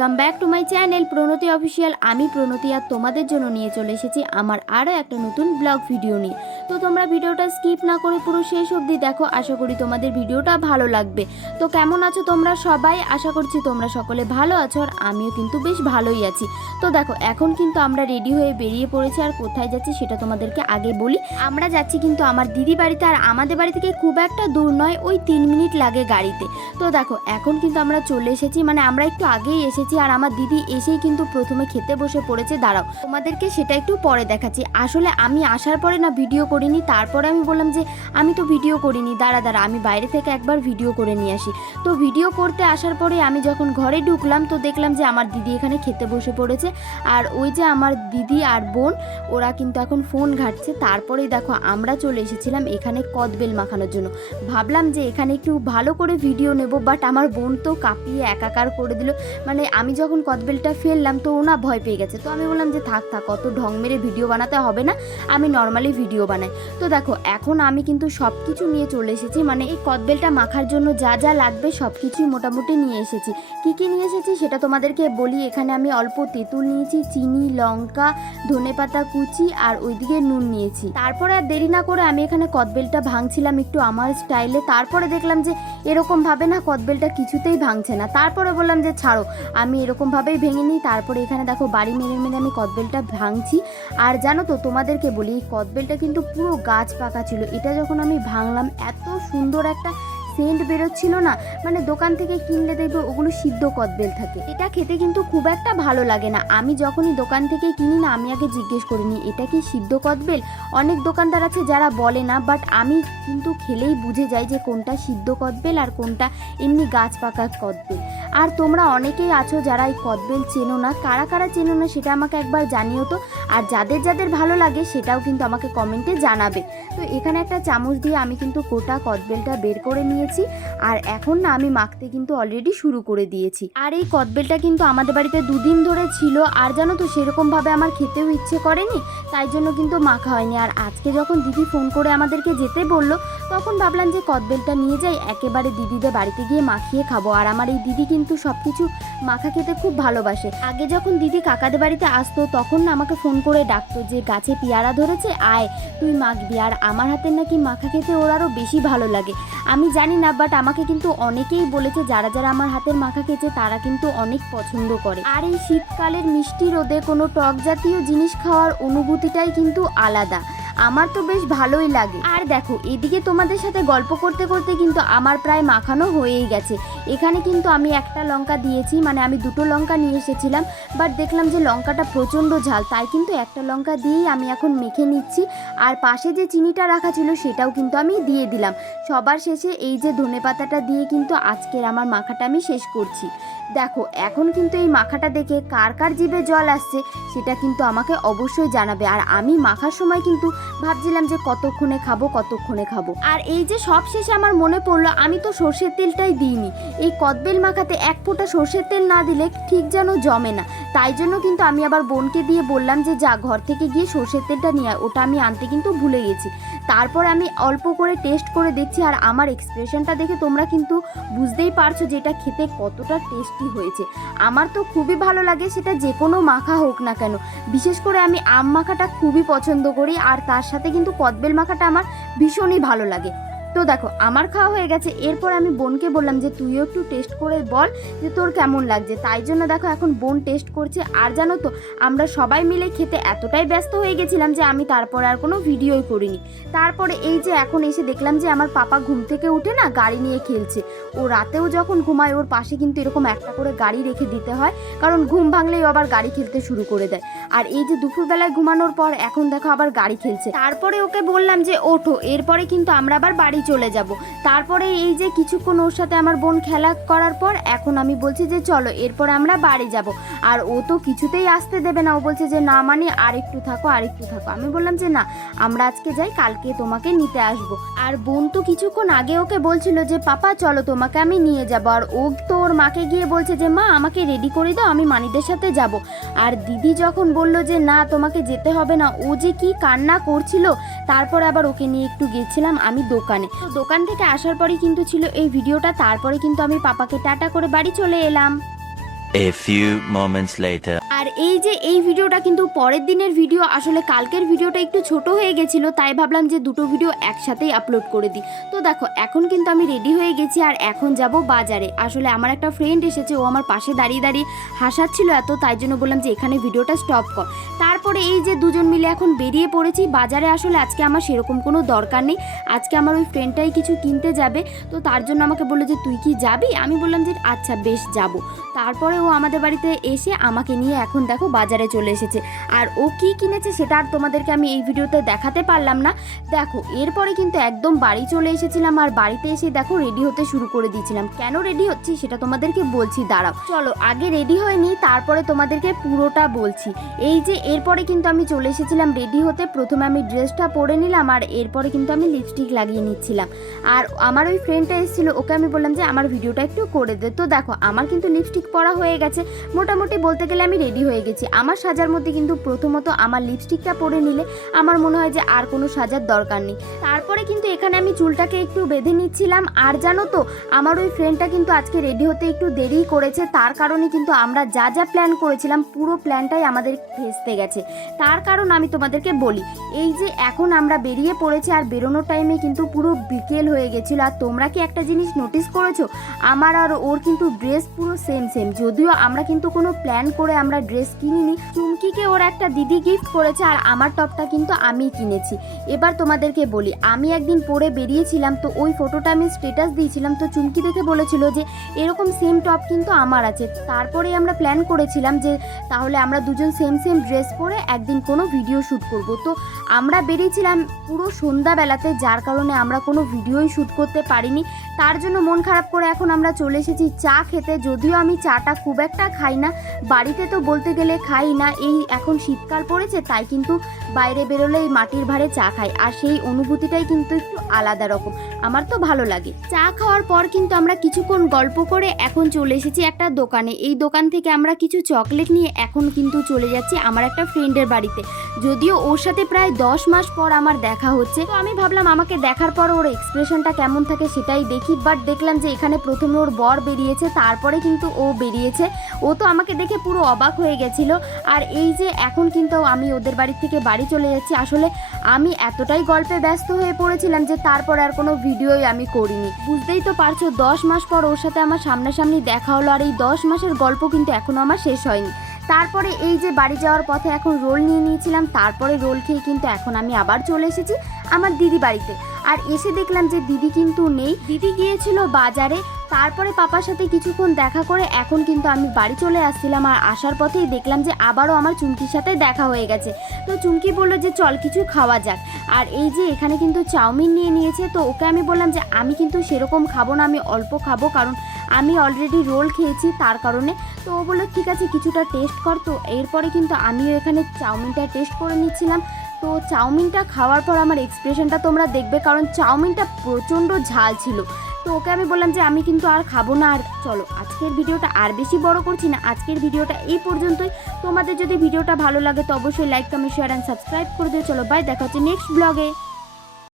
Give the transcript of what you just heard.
Welcome back to my channel Pranati official. আমি প্রণতি আর তোমাদের জন্য নিয়ে চলে এসেছি আমার আরও একটা নতুন ব্লগ ভিডিও নিয়ে। তো তোমরা ভিডিওটা স্কিপ না করে পুরো শেষ অবধি দেখো, আশা করি তোমাদের ভিডিওটা ভালো লাগবে। তো কেমন আছো তোমরা সবাই? আশা করছি তোমরা সকলে ভালো আছো, আর আমিও কিন্তু বেশ ভালোই আছি। তো দেখো এখন কিন্তু আমরা রেডি হয়ে বেরিয়ে পড়েছি, আর কোথায় যাচ্ছি সেটা তোমাদেরকে আগে বলি। আমরা যাচ্ছি কিন্তু আমার দিদি বাড়িতে, আর আমাদের বাড়ি থেকে খুব একটা দূর নয়, ওই 3 মিনিট লাগে গাড়িতে। তো দেখো এখন কিন্তু আমরা চলে এসেছি, মানে আমরা একটু আগেই এসেছি, আর আমার দিদি এসেই কিন্তু প্রথমে খেতে বসে পড়েছে। দাঁড়াও তোমাদেরকে সেটা একটু পরে দেখাচ্ছি। আসলে আমি আসার পরে না ভিডিও করিনি, তারপরে আমি বললাম যে আমি তো ভিডিও করিনি, দাঁড়া আমি বাইরে থেকে একবার ভিডিও করে নিয়ে আসি। তো ভিডিও করতে আসার পরে আমি যখন ঘরে ঢুকলাম তো দেখলাম যে আমার দিদি এখানে খেতে বসে পড়েছে, আর ওই যে আমার দিদি আর বোন ওরা কিন্তু এখন ফোন ঘাঁটছে। তারপরেই দেখো আমরা চলে এসেছিলাম এখানে কদবেল মাখানোর জন্য। ভাবলাম যে এখানে একটু ভালো করে ভিডিও নেব, বাট আমার বোন তো কাঁপিয়ে একাকার করে দিল। মানে আমি যখন কদবেলটা ফেললাম তো ওনা ভয় পেয়ে গেছে। তো আমি বললাম যে থাক অত ঢং মেরে ভিডিও বানাতে হবে না, আমি নর্মালি ভিডিও বানাই। তো দেখো এখন আমি কিন্তু সব কিছু নিয়ে চলে এসেছি, মানে এই কদবেলটা মাখার জন্য যা যা লাগবে সব কিছুই মোটামুটি নিয়ে এসেছি। কী কী নিয়ে এসেছি সেটা তোমাদেরকে বলি। এখানে আমি অল্প তেঁতুল নিয়েছি, চিনি, লঙ্কা, ধনেপাতা কুচি, আর ওইদিকে নুন নিয়েছি। তারপরে আর দেরি না করে আমি এখানে কদবেলটা ভাঙছিলাম একটু আমার স্টাইলে। তারপরে দেখলাম যে এরকমভাবে না কদবেলটা কিছুতেই ভাঙছে না। তারপরে বললাম যে ছাড়ো, আমি এরকমভাবেই ভেঙে নিই। তারপরে এখানে দেখো বাড়ি মেরে মেরে আমি কদবেলটা ভাঙছি। আর জানো তো তোমাদেরকে বলি, এই কদবেলটা কিন্তু পুরো গাছ পাকা ছিল। এটা যখন আমি ভাঙলাম এত সুন্দর একটা সেন্ট বেরোচ্ছিল না, মানে দোকান থেকে কিনলে দেখবে ওগুলো সিদ্ধ কদবেল থাকে, এটা খেতে কিন্তু খুব একটা ভালো লাগে না। আমি যখনই দোকান থেকে কিনি না আমি আগে জিজ্ঞেস করিনি এটা কি সিদ্ধ কদবেল। অনেক দোকানদার আছে যারা বলে না, বাট আমি কিন্তু খেলেই বুঝে যাই যে কোনটা সিদ্ধ কদবেল আর কোনটা এমনি গাছ পাকা কদবেল। আর তোমরা অনেকেই আছো যারা এই কদবেল চেনো না, কারা কারা চেনো না সেটা আমাকে একবার জানিও তো। আর যাদের যাদের ভালো লাগে সেটাও কিন্তু আমাকে কমেন্টে জানাবে। তো এখানে একটা চামচ দিয়ে আমি কিন্তু গোটা কদবেলটা বের করে নিয়েছি, আর এখন না আমি মাখতে কিন্তু অলরেডি শুরু করে দিয়েছি। আর এই কদবেলটা কিন্তু আমাদের বাড়িতে 2 দিন ধরে ছিল, আর জানো তো সেরকমভাবে আমার খেতেও ইচ্ছে করেনি, তাই জন্য কিন্তু মাখা হয়নি। আর আজকে যখন দিদি ফোন করে আমাদেরকে যেতে বললো তখন ভাবলাম যে কদবেলটা নিয়ে যাই, একেবারে দিদিদের বাড়িতে গিয়ে মাখিয়ে খাবো। আর আমার এই দিদি কিন্তু সব কিছু মাখা খেতে খুব ভালোবাসে। আগে যখন দিদি কাকাদের বাড়িতে আসতো তখন না আমাকে ফোন করে ডাকতো যে গাছে পেয়ারা ধরেছে, আয় তুই মাখবি। আর আমার হাতের নাকি মাখা খেতে ওর আরও বেশি ভালো লাগে। আমি জানি না, বাট আমাকে কিন্তু অনেকেই বলেছে যারা যারা আমার হাতের মাখা খেয়েছে তারা কিন্তু অনেক পছন্দ করে। আর এই শীতকালের মিষ্টি রোদে কোনো টক জাতীয় জিনিস খাওয়ার অনুভূতিটাই কিন্তু আলাদা, আমার তো বেশ ভালোই লাগে। আর দেখো এদিকে তোমাদের সাথে গল্প করতে করতে কিন্তু আমার প্রায় মাখানো হয়েই গেছে। এখানে কিন্তু আমি একটা লঙ্কা দিয়েছি, মানে আমি 2টো লঙ্কা নিয়ে এসেছিলাম, বাট দেখলাম যে লঙ্কাটা প্রচণ্ড ঝাল, তাই কিন্তু একটা লঙ্কা দিয়েই আমি এখন মেখে নিচ্ছি। আর পাশে যে চিনিটা রাখা ছিল সেটাও কিন্তু আমি দিয়ে দিলাম। সবার শেষে এই যে ধনেপাতাটা দিয়ে কিন্তু আজকের আমার মাখাটা আমি শেষ করছি। দেখো এখন কিন্তু এই মাখাটা দেখে কার কার জিভে জল আসছে সেটা কিন্তু আমাকে অবশ্যই জানাবে। আর আমি মাখার সময় কিন্তু ভাবছিলাম যে কতক্ষণে খাবো। আর এই যে সব শেষে আমার মনে পড়লো আমি তো সর্ষের তেলটাই দিইনি। এই কদবেল মাখাতে 1 ফোঁটা সর্ষের তেল না দিলে ঠিক যেন জমে না, তাই জন্য কিন্তু আমি আবার বোনকে দিয়ে বললাম যে যা ঘর থেকে গিয়ে সর্ষের তেলটা নিয়ে আয়, ওটা আমি আনতে কিন্তু ভুলে গেছি। তারপর আমি অল্প করে টেস্ট করে দেখছি, আর আমার এক্সপ্রেশনটা দেখে তোমরা কিন্তু বুঝতেই পারছো যে এটা খেতে কতটা টেস্টি হয়েছে। আমার তো খুবই ভালো লাগে, সেটা যে কোনো মাখা হোক না কেন। বিশেষ করে আমি আম মাখাটা খুবই পছন্দ করি, আর তার সাথে কিন্তু কদবেল মাখাটা আমার ভীষণই ভালো লাগে। তো দেখো আমার খাওয়া হয়ে গেছে। এরপর আমি বোনকে বললাম যে তুইও একটু টেস্ট করে বল যে তোর কেমন লাগছে। তাই জন্য দেখো এখন বোন টেস্ট করছে। আর জানো তো আমরা সবাই মিলে খেতে এতটাই ব্যস্ত হয়ে গেছিলাম যে আমি তারপরে আর কোনো ভিডিওই করিনি। তারপরে এই যে এখন এসে দেখলাম যে আমার পাপা ঘুম থেকে উঠে না গাড়ি নিয়ে খেলছে। ও রাতেও যখন ঘুমায় ওর পাশে কিন্তু এরকম একটা করে গাড়ি রেখে দিতে হয়, কারণ ঘুম ভাঙলেই আবার গাড়ি খেলতে শুরু করে দেয়। আর এই যে দুপুরবেলায় ঘুমানোর পর এখন দেখো আবার গাড়ি খেলছে। তারপরে ওকে বললাম যে ওঠো, এরপরে কিন্তু আমরা আবার বাড়ি চলে যাব। তারপরে এই যে কিছুক্ষণ ওর সাথে আমার বোন খেলা করার পর এখন আমি বলছি যে চলো এরপর আমরা বাড়ি যাব। আর ও তো কিছুতেই আসতে দেবে না, ও বলছে যে না মানে আর একটু থাকো। আমি বললাম যে না আমরা আজকে যাই, কালকে তোমাকে নিতে আসবো। আর বোন তো কিছুক্ষণ আগে ওকে বলছিল যে পাপা চলো তোমাকে আমি নিয়ে যাবো, আর ও তো ওর মাকে গিয়ে বলছে যে মা আমাকে রেডি করে দাও, আমি মানিদের সাথে যাব। আর দিদি যখন বলল যে না তোমাকে যেতে হবে না, ও যে কি কান্না করছিল। তারপর আবার ওকে নিয়ে একটু গেছিলাম আমি দোকানে। তো দোকান থেকে আসার পরেই কিন্তু ছিল এই ভিডিওটা। তারপরে কিন্তু আমি পাপাকে টাটা করে বাড়ি চলে এলাম। A few moments later. আর এই যে এই ভিডিওটা কিন্তু পরের দিনের ভিডিও, আসলে কালকের ভিডিওটা একটু ছোট হয়ে গেছিলো, তাই ভাবলাম যে দুটো ভিডিও একসাথেই আপলোড করে দিই। তো দেখো এখন কিন্তু আমি রেডি হয়ে গেছি আর এখন যাব বাজারে। আসলে আমার একটা ফ্রেন্ড এসেছে, ও আমার পাশে দাঁড়িয়ে দাঁড়িয়ে হাসাচ্ছিল এত, তাই জন্য বললাম যে এখানে ভিডিওটা স্টপ কর। তারপরে এই যে দুজন মিলে এখন বেরিয়ে পড়েছি বাজারে। আসলে আজকে আমার সেরকম কোনো দরকার নেই, আজকে আমার ওই ফ্রেন্ডটাই কিছু কিনতে যাবে, তো তার জন্য আমাকে বললো যে তুই কি যাবি? আমি বললাম যে আচ্ছা বেশ যাব। তারপরে ও আমাদের বাড়িতে এসে আমাকে নিয়ে এখন দেখো বাজারে চলে এসেছে। আর ও কি কিনেছে সেটা আর তোমাদেরকে আমি এই ভিডিওতে দেখাতে পারলাম না। দেখো এরপরে কিন্তু একদম বাড়ি চলে এসেছিলাম, আর বাড়িতে এসে দেখো রেডি হতে শুরু করে দিয়েছিলাম। কেন রেডি হচ্ছি সেটা তোমাদেরকে বলছি, দাঁড়াও। চলো আগে রেডি হয়ে নিই, তারপরে তোমাদেরকে পুরোটা বলছি। এই যে এরপরে কিন্তু আমি চলে এসেছিলাম রেডি হতে। প্রথমে আমি ড্রেসটা পরে নিলাম, আর এরপরে কিন্তু আমি লিপস্টিক লাগিয়ে নিচ্ছিলাম। আর আমার ওই ফ্রেন্ডটা এসেছিল, ওকে আমি বললাম যে আমার ভিডিওটা একটু করে দে। তো দেখো আমার কিন্তু লিপস্টিক পরা হয়ে গেছে, মোটামুটি বলতে গেলে আমি রেডি হয়ে গেছি। আমার সাজার মধ্যে কিন্তু প্রথমত আমার লিপস্টিকটা পরে নিলে আমার মনে হয় যে আর কোনো সাজার দরকার নেই। তারপরে কিন্তু এখানে আমি চুলটাকে একটু বেঁধে নিচ্ছিলাম। আর জানো তো আমার ওই ফ্রেন্ডটা কিন্তু আজকে রেডি হতে একটু দেরি করেছে, তার কারণে কিন্তু আমরা যা যা প্ল্যান করেছিলাম পুরো প্ল্যানটাই আমাদের ভেস্তে গেছে। তার কারণ আমি তোমাদেরকে বলি, এই যে এখন আমরা বেরিয়ে পড়েছি আর বেরোনোর টাইমে কিন্তু পুরো বিকেল হয়ে গেছিলো। আর তোমরা কি একটা জিনিস নোটিস করেছো, আমার আর ওর কিন্তু ড্রেস পুরো সেম সেম, যদিও আমরা কিন্তু কোনো প্ল্যান করে আমরা ড্রেস কিনিনি। চুমকিকে ওর একটা দিদি গিফট করেছে, আর আমার টপটা কিন্তু আমি কিনেছি। এবার তোমাদেরকে বলি, আমি একদিন পরে বেরিয়েছিলাম, তো ওই ফটোটা আমি স্ট্যাটাস দিয়েছিলাম, তো চুমকি দেখে বলেছিল যে এরকম সেম টপ কিন্তু আমার আছে। তারপরে আমরা প্ল্যান করেছিলাম যে তাহলে আমরা দুজন সেম সেম ড্রেস পরে একদিন কোনো ভিডিও শ্যুট করব। তো আমরা বেরিয়েছিলাম পুরো সন্ধ্যাবেলাতে, যার কারণে আমরা কোনো ভিডিওই শ্যুট করতে পারিনি। তার জন্য মন খারাপ করে এখন আমরা চলে এসেছি চা খেতে, যদিও আমি চাটা খুব একটা খাই না, বাড়িতে তো বলতে গেলে খাই না। এই এখন শীতকাল পড়েছে তাই কিন্তু বাইরে বেরোলে এই মাটির ভাঁড়ে চা খাই, আর সেই অনুভূতিটাই কিন্তু একটু আলাদা রকম, আমার তো ভালো লাগে। চা খাওয়ার পর কিন্তু আমরা কিছুক্ষণ গল্প করে এখন চলে এসেছি একটা দোকানে। এই দোকান থেকে আমরা কিছু চকলেট নিয়ে এখন কিন্তু চলে যাচ্ছি আমার একটা ফ্রেন্ডের বাড়িতে, যদিও ওর সাথে প্রায় 10 মাস পর আমার দেখা হচ্ছে। তো আমি ভাবলাম আমাকে দেখার পর ওর এক্সপ্রেশনটা কেমন থাকে সেটাই দেখি। বাট দেখলাম যে এখানে প্রথমে ওর বর বেরিয়েছে, তারপরে কিন্তু ও বেরিয়েছে। ও তো আমাকে দেখে পুরো অবাক হয়ে গেছিলো। আর এই যে এখন কিন্তু আমি ওদের বাড়ি থেকে বাড়ি চলে যাচ্ছি। আসলে আমি এতটাই গল্পে ব্যস্ত হয়ে পড়েছিলাম যে তারপর আর কোনো ভিডিওই আমি করিনি। বুঝতেই তো পারছো 10 মাস পর ওর সাথে আমার সামনাসামনি দেখা হলো, আর এই 10 মাসের গল্প কিন্তু এখনও আমার শেষ হয়নি। তারপরে এই যে বাড়ি যাওয়ার পথে এখন রোল নিয়ে নিয়েছিলাম, তারপরে রোল খেয়ে কিন্তু এখন আমি আবার চলে এসেছি আমার দিদি বাড়িতে। আর এসে দেখলাম যে দিদি কিন্তু নেই, দিদি গিয়েছিল বাজারে। তারপরে পাপার সাথে কিছুক্ষণ দেখা করে এখন কিন্তু আমি বাড়ি চলে আসছিলাম, আর আসার পথেই দেখলাম যে আবারও আমার চুমকির সাথে দেখা হয়ে গেছে। তো চুমকি বললো যে চল কিছু খাওয়া যাক। আর এই যে এখানে কিন্তু চাউমিন নিয়ে নিয়েছে, তো ওকে আমি বললাম যে আমি কিন্তু সেরকম খাবো না, আমি অল্প খাবো, কারণ আমি অলরেডি রোল খেয়েছি তার কারণে। তো ও বললো ঠিক আছে কিছুটা টেস্ট কর। তো এরপরে কিন্তু আমিও এখানে চাউমিনটা টেস্ট করে নিচ্ছিলাম। তো চাউমিনটা খাওয়ার পর আমার এক্সপ্রেশনটা তোমরা দেখবে, কারণ চাউমিনটা প্রচণ্ড ঝাল ছিল। তো ওকে আমি বললাম যে আমি কিন্তু আর খাবো না। আর চলো আজকের ভিডিওটা আর বেশি বড় করছি না, আজকের ভিডিওটা এই পর্যন্তই। তোমাদের যদি ভিডিওটা ভালো লাগে তো অবশ্যই like, comment, share and subscribe করে দিও। চলো বাই, দেখা হচ্ছে নেক্সট ব্লগে।